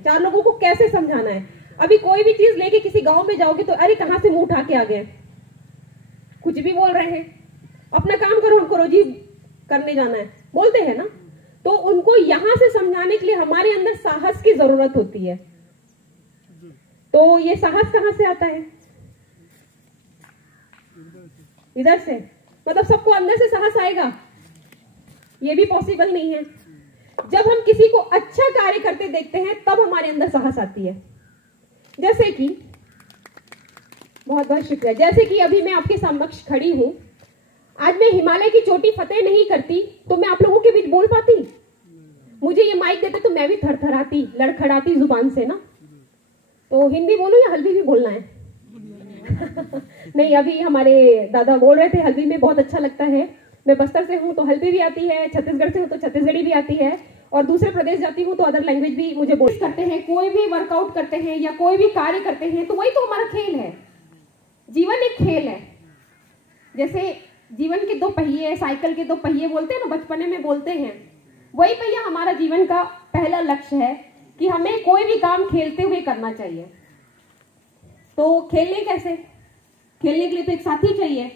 है, 4 लोगों को कैसे समझाना है। अभी कोई भी चीज लेके किसी गांव में जाओगे तो अरे कहां से मुंह उठा के आ गए, कुछ भी बोल रहे हैं, अपना काम करो, हमको रोजी करने जाना है, बोलते हैं ना। तो उनको यहां से समझाने के लिए हमारे अंदर साहस की जरूरत होती है। तो ये साहस कहां से आता है? इधर से। मतलब सबको अंदर से साहस आएगा? ये भी पॉसिबल नहीं है। जब हम किसी को अच्छा कार्य करते देखते हैं तब हमारे अंदर साहस आती है। जैसे कि बहुत बहुत शुक्रिया, जैसे कि अभी मैं आपके समक्ष खड़ी हूं, आज मैं हिमालय की चोटी फतेह नहीं करती तो मैं आप लोगों के बीच बोल पाती? मुझे ये माइक देते तो मैं भी थरथराती, लड़खड़ाती जुबान से ना। तो हिंदी बोलूं या हल्बी भी बोलना है? नहीं, अभी हमारे दादा बोल रहे थे हल्बी में बहुत अच्छा लगता है। मैं बस्तर से हूं तो हल्बी भी आती है, छत्तीसगढ़ से हूं तो छत्तीसगढ़ी भी आती है, और दूसरे प्रदेश जाती हूं तो अदर लैंग्वेज भी मुझे बोल करते हैं। कोई भी वर्कआउट करते हैं या कोई भी कार्य करते हैं तो वही तो हमारा खेल है। जीवन एक खेल है। जैसे जीवन के 2 पहिए, साइकिल के 2 पहिए बोलते हैं ना, बचपने में बोलते हैं, वही पहिया हमारा जीवन का पहला लक्ष्य है कि हमें कोई भी काम खेलते हुए करना चाहिए। तो खेलने कैसे? खेलने के लिए तो एक साथी चाहिए।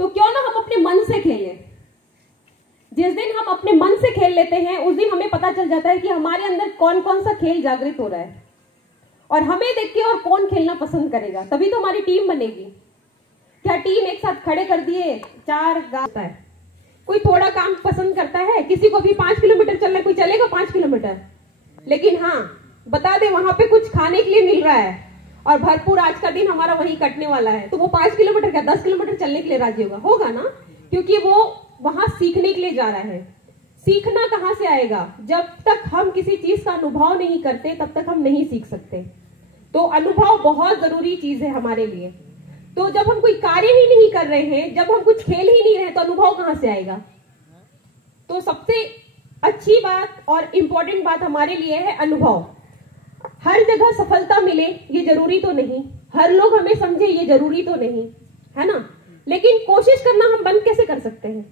तो क्यों ना हम अपने मन से खेलें। जिस दिन हम अपने मन से खेल लेते हैं उस दिन हमें पता चल जाता है कि हमारे अंदर कौन कौन सा खेल जागृत हो रहा है, और हमें देख के और कौन खेलना पसंद करेगा, तभी तो हमारी टीम बनेगी। क्या टीम एक साथ खड़े कर दिए 4 गाता है? कोई थोड़ा काम पसंद करता है, किसी को भी 5 किलोमीटर चलना, कोई चलेगा 5 किलोमीटर, लेकिन हाँ बता दे वहां पे कुछ खाने के लिए मिल रहा है और भरपूर आज का दिन हमारा वहीं कटने वाला है, तो वो 5 किलोमीटर क्या 10 किलोमीटर चलने के लिए राजी होगा ना, क्योंकि वो वहां सीखने के लिए जा रहा है। सीखना कहां से आएगा? जब तक हम किसी चीज का अनुभव नहीं करते तब तक हम नहीं सीख सकते। तो अनुभव बहुत जरूरी चीज है हमारे लिए। तो जब हम कोई कार्य ही नहीं कर रहे हैं, जब हम कुछ खेल ही नहीं रहे, तो अनुभव कहां से आएगा? तो सबसे अच्छी बात और इंपॉर्टेंट बात हमारे लिए है अनुभव। हर जगह सफलता मिले ये जरूरी तो नहीं, हर लोग हमें समझे ये जरूरी तो नहीं है ना, लेकिन कोशिश करना हम बंद कैसे कर सकते हैं?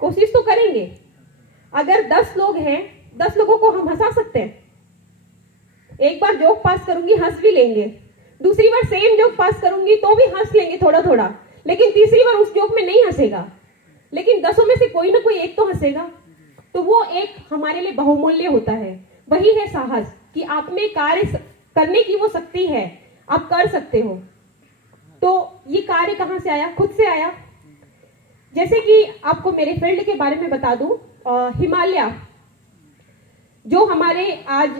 कोशिश तो करेंगे। अगर 10 लोग हैं, 10 लोगों को हम हंसा सकते हैं। एक बार जोक पास करूंगी हंस भी लेंगे, दूसरी बार सेम जोक पास करूंगी तो भी हंस लेंगे थोड़ा थोड़ा, लेकिन तीसरी बार उस जोक में नहीं हंसेगा, लेकिन 10 में से कोई ना कोई एक तो हंसेगा। तो वो एक हमारे लिए बहुमूल्य होता है। वही है साहस, कि आप में कार्य करने की वो शक्ति है, आप कर सकते हो। तो ये कार्य कहां से आया? खुद से आया। जैसे कि आपको मेरे फील्ड के बारे में बता दूं, हिमालय जो हमारे आज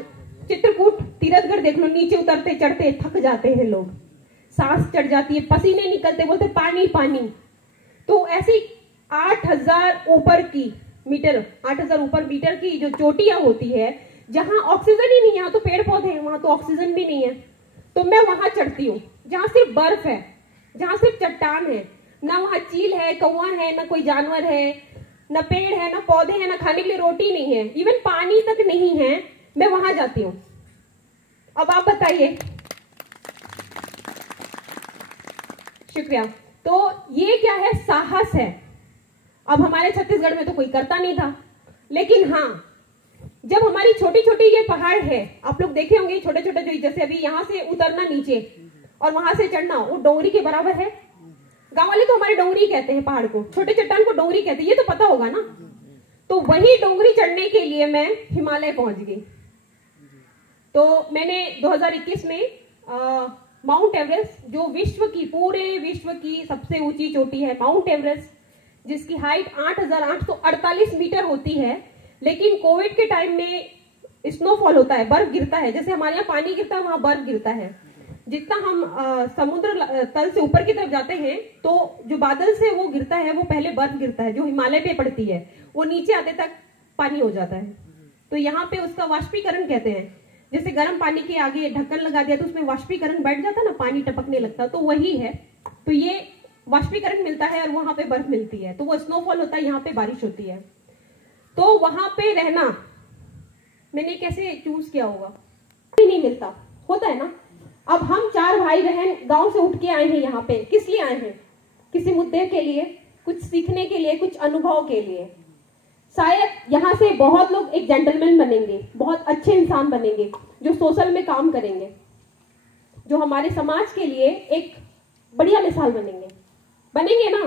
चित्रकूट, तीरथगढ़ देख लो, नीचे उतरते चढ़ते थक जाते हैं लोग, सांस चढ़ जाती है, पसीने निकलते, बोलते पानी पानी। तो ऐसी 8000 ऊपर की मीटर, 8000 ऊपर मीटर की जो चोटियां होती है, जहां ऑक्सीजन ही नहीं है, यहाँ तो पेड़ पौधे हैं, वहां तो ऑक्सीजन भी नहीं है, तो मैं वहां चढ़ती हूँ जहां सिर्फ बर्फ है, जहां सिर्फ चट्टान है, ना वहां चील है, कौवा है, ना कोई जानवर है, ना पेड़ है, ना पौधे हैं, ना खाने के लिए रोटी नहीं है, इवन पानी तक नहीं है, मैं वहां जाती हूँ। अब आप बताइए। शुक्रिया। तो ये क्या है? साहस है। अब हमारे छत्तीसगढ़ में तो कोई करता नहीं था, लेकिन हाँ जब हमारी छोटी छोटी ये पहाड़ है, आप लोग देखे होंगे छोटे छोटे, जो जैसे अभी यहाँ से उतरना नीचे और वहां से चढ़ना, वो डोंगरी के बराबर है। गांव वाले तो हमारे डोंगरी कहते हैं पहाड़ को, छोटे चट्टान को डोंगरी कहते हैं, ये तो पता होगा ना। तो वही डोंगरी चढ़ने के लिए मैं हिमालय पहुंच गई। तो मैंने 2021 में माउंट एवरेस्ट, जो विश्व की, पूरे विश्व की सबसे ऊंची चोटी है माउंट एवरेस्ट, जिसकी हाइट 8848 मीटर होती है, लेकिन कोविड के टाइम में स्नोफॉल होता है, बर्फ गिरता है, जैसे हमारे यहाँ पानी गिरता है वहां बर्फ गिरता है। जितना हम समुद्र तल से ऊपर की तरफ जाते हैं तो जो बादल से वो गिरता है, वो पहले बर्फ गिरता है जो हिमालय पे पड़ती है, वो नीचे आते तक पानी हो जाता है। तो यहाँ पे उसका वाष्पीकरण कहते हैं। जैसे गर्म पानी के आगे ढक्कन लगा दिया तो उसमें वाष्पीकरण बैठ जाता ना, पानी टपकने लगता, तो वही है। तो ये वाष्पीकरण मिलता है और वहां पे बर्फ मिलती है, तो वो स्नोफॉल होता है, यहाँ पे बारिश होती है। तो वहां पे रहना मैंने कैसे चूज किया होगा? नहीं मिलता, होता है ना। अब हम 4 भाई बहन गांव से उठ के आए हैं यहाँ पे, किस लिए आए हैं? किसी मुद्दे के लिए, कुछ सीखने के लिए, कुछ अनुभव के लिए। शायद यहाँ से बहुत लोग एक जेंटलमैन बनेंगे, बहुत अच्छे इंसान बनेंगे, जो सोशल में काम करेंगे, जो हमारे समाज के लिए एक बढ़िया मिसाल बनेंगे ना।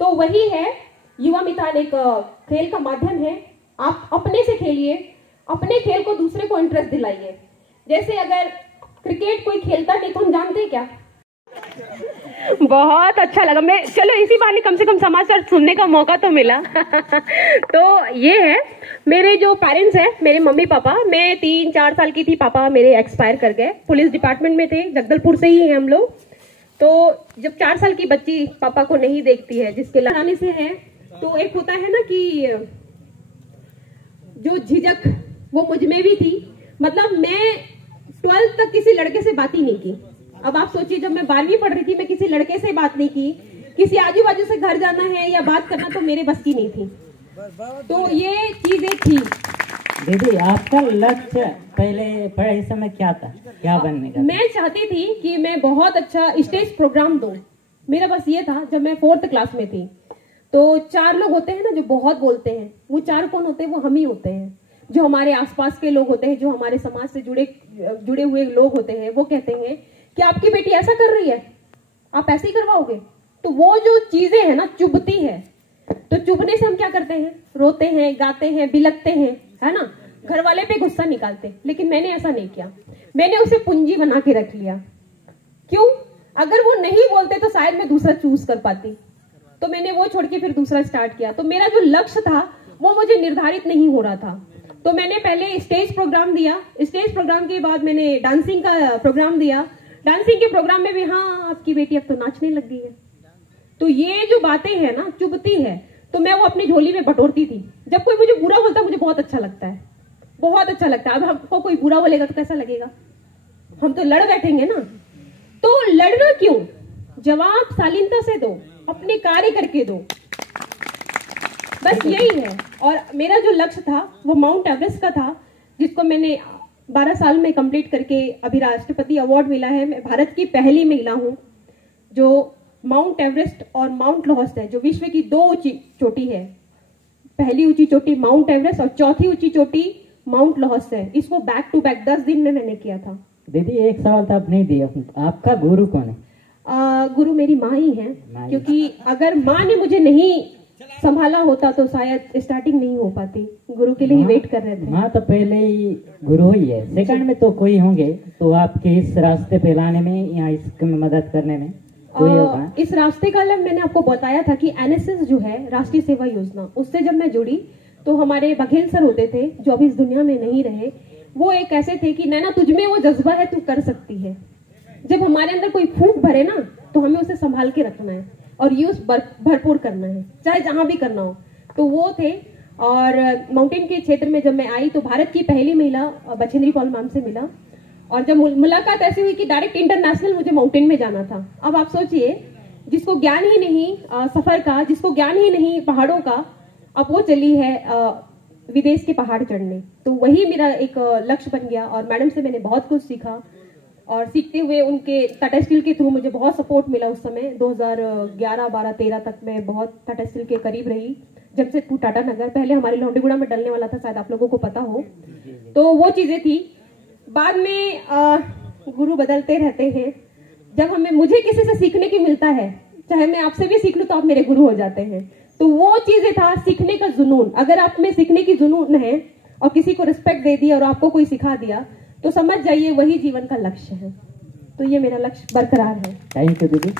तो वही है युवा मितान, एक खेल का माध्यम है। आप अपने से खेलिए, अपने खेल को दूसरे को इंटरेस्ट दिलाइए। जैसे अगर क्रिकेट कोई खेलता नहीं तो हम जानते हैं क्या। बहुत अच्छा लगा, मैं चलो इसी बहाने कम से कम समाचार सुनने का मौका तो मिला। तो ये है मेरे जो पेरेंट्स हैं, मेरे मम्मी पापा। मैं 3-4 साल की थी, पापा मेरे एक्सपायर कर गए। पुलिस डिपार्टमेंट में थे, जगदलपुर से ही हैं हम लोग। तो जब 4 साल की बच्ची पापा को नहीं देखती है, जिसके लाने से है, तो एक होता है ना कि जो झिझक वो मुझ में भी थी। मतलब मैं 12th तक किसी लड़के से बात ही नहीं की। अब आप सोचिए, जब मैं 12वीं पढ़ रही थी, मैं किसी लड़के से बात नहीं की। किसी आजू बाजू से घर जाना है या बात करना तो मेरे बस की नहीं थी। तो ये चीजें थी। दीदी, आपका लक्ष्य पहले पढ़ाई समय क्या था, क्या बनने का? मैं चाहती थी कि मैं बहुत अच्छा स्टेज प्रोग्राम दूं। मेरा बस ये था। जब मैं 4th क्लास में थी तो 4 लोग होते हैं ना जो बहुत बोलते हैं। वो 4 कौन होते हैं? वो हम ही होते हैं। जो हमारे आसपास के लोग होते हैं, जो हमारे समाज से जुड़े हुए लोग होते हैं, वो कहते हैं कि आपकी बेटी ऐसा कर रही है, आप ऐसे ही करवाओगे। तो वो जो चीजें हैं ना, चुभती है। तो चुभने से हम क्या करते हैं? रोते हैं, गाते हैं, बिलकते हैं, है ना, घर वाले पे गुस्सा निकालते। लेकिन मैंने ऐसा नहीं किया। मैंने उसे पूंजी बना के रख लिया। क्यों? अगर वो नहीं बोलते तो शायद मैं दूसरा चूज कर पाती। तो मैंने वो छोड़ के फिर दूसरा स्टार्ट किया। तो मेरा जो लक्ष्य था वो मुझे निर्धारित नहीं हो रहा था। तो मैंने पहले स्टेज प्रोग्राम दिया। स्टेज प्रोग्राम के बाद मैंने डांसिंग का प्रोग्राम दिया। डांसिंग के प्रोग्राम में भी, हाँ आपकी बेटी अब तो नाचने लग गई है। तो ये जो बातें हैं ना, चुभती है। तो मैं वो अपनी झोली में बटोरती थी। जब कोई मुझे बुरा बोलता मुझे बहुत अच्छा लगता है, बहुत अच्छा लगता है। अब हमको कोई बुरा बोलेगा तो कैसा लगेगा? हम तो लड़ बैठेंगे ना। तो लड़ना क्यों? जवाब शालीनता से दो, अपने कार्य करके दो, बस यही है। और मेरा जो लक्ष्य था वो माउंट एवरेस्ट का था, जिसको मैंने 12 साल में कंप्लीट करके अभी राष्ट्रपति अवार्ड मिला है। मैं भारत की पहली महिला हूं जो माउंट एवरेस्ट और माउंट लोहस्ट है, जो विश्व की 2 ऊंची चोटी है। पहली ऊंची चोटी माउंट एवरेस्ट और चौथी ऊंची चोटी माउंट लोहस्ट है। इसको बैक टू बैक 10 दिन में मैंने किया था। दीदी, एक सवाल तो आप नहीं दिया, आपका गुरु कौन है? गुरु मेरी माँ ही है। क्योंकि अगर माँ ने मुझे नहीं संभाला होता तो शायद स्टार्टिंग नहीं हो पाती। गुरु के लिए ही वेट कर रहे थे। माँ तो पहले ही गुरु ही है। सेकंड में तो कोई होंगे, तो आपके इस रास्ते पे लाने में या इसमें मदद करने में कोई होगा? इस रास्ते का मैंने आपको बताया था कि एनएसएस जो है, राष्ट्रीय सेवा योजना, उससे जब मैं जुड़ी तो हमारे बघेल सर होते थे जो अभी इस दुनिया में नहीं रहे। वो एक ऐसे थे कि नैना तुझमें वो जज्बा है, तू कर सकती है। जब हमारे अंदर कोई फूंक भरे ना तो हमें उसे संभाल के रखना है और यूज भरपूर करना है, चाहे जहां भी करना हो। तो वो थे। और माउंटेन के क्षेत्र में जब मैं आई तो भारत की पहली महिला बछेंद्री पाल मैम से मिला। और जब मुलाकात ऐसी हुई कि डायरेक्ट इंटरनेशनल मुझे माउंटेन में जाना था। अब आप सोचिए, जिसको ज्ञान ही नहीं सफर का, जिसको ज्ञान ही नहीं पहाड़ों का, अब वो चली है विदेश के पहाड़ चढ़ने। तो वही मेरा एक लक्ष्य बन गया। और मैडम से मैंने बहुत कुछ सीखा। और सीखते हुए उनके टाटा स्टील के थ्रू मुझे बहुत सपोर्ट मिला। उस समय 2011, 12, 13 तक मैं बहुत टाटा स्टील के करीब रही। जमशेदपुर टाटा नगर, पहले हमारे लोहंडीगुड़ा में डलने वाला था, शायद आप लोगों को पता हो। तो वो चीजें थी। बाद में गुरु बदलते रहते हैं। जब मुझे किसी से सीखने की मिलता है, चाहे मैं आपसे भी सीख लूं तो आप मेरे गुरु हो जाते हैं। तो वो चीजें था, सीखने का जुनून। अगर आप में सीखने की जुनून है और किसी को रिस्पेक्ट दे दी और आपको कोई सिखा दिया तो समझ जाइए वही जीवन का लक्ष्य है। तो ये मेरा लक्ष्य बरकरार है। थैंक यू दीदी।